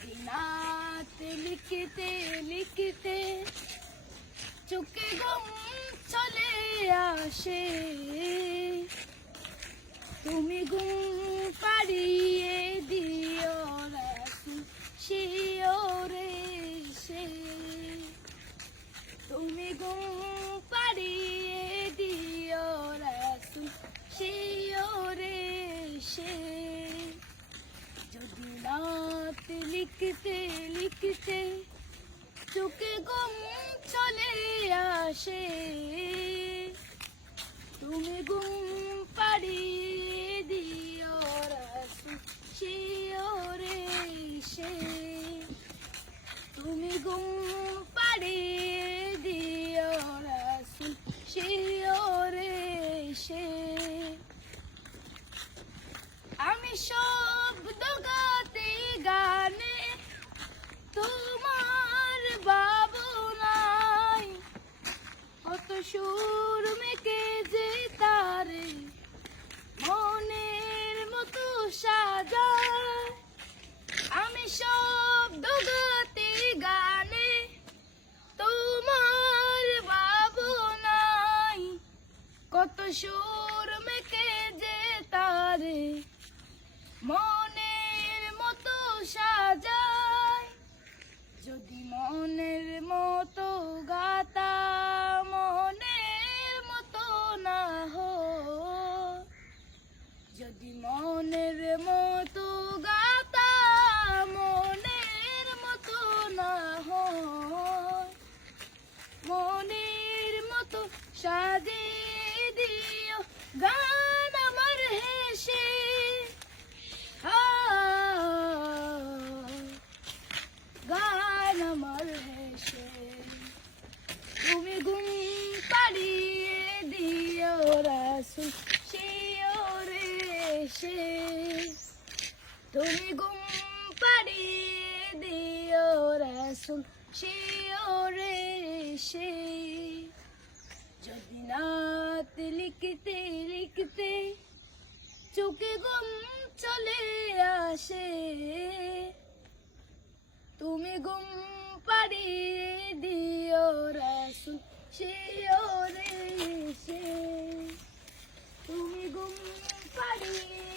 যদি নাত লিখতে লিখতে চোখে ঘুম চলে আসে, তুমি ঘুম পাড়িয়ে দিও রাসূল শিওরে সে, তুমি ঘুম পাড়িয়ে দিও রাসূল শিওরে সে। যদি রাত লিখতে লিখতে চোখে ঘুম চলে আসে, তুমি ঘুম পাড়িয়ে দিও রাসূল শিওরে সে, তুমি ঘুম পাড়িয়ে দিও রাসূল শিওরে সে। আমি শব্দ গাতে গানে তোমার ভাবনায়, কত সুর মেকে যে তারে মনের মতো সাজায়। আমি শব্দ গাতে গানে তোমার ভাবনায়, কত সুর মেকে যে তারে মনের মতো সাজায়। যদি মনের মতো গাতা মনের মতো না হয়, যদি মনের মতো গাতা মনের মতো না হয়, মনের মতো সাজিয়ে দিও গান আমার হেসে। গান আমার হেসে, তুমি ঘুম পাড়িয়ে দিও রাসূল শিওরে সে, তুমি ঘুম পাড়িয়ে দিও রাসূল শিওরে সে। যদি রাত লিখতে লিখতে চোখে ঘুম চলে আসে, তুমি ঘুম পাড়িয়ে দিও রাসূল শিওরে সে, তুমি ঘুম পাড়িয়ে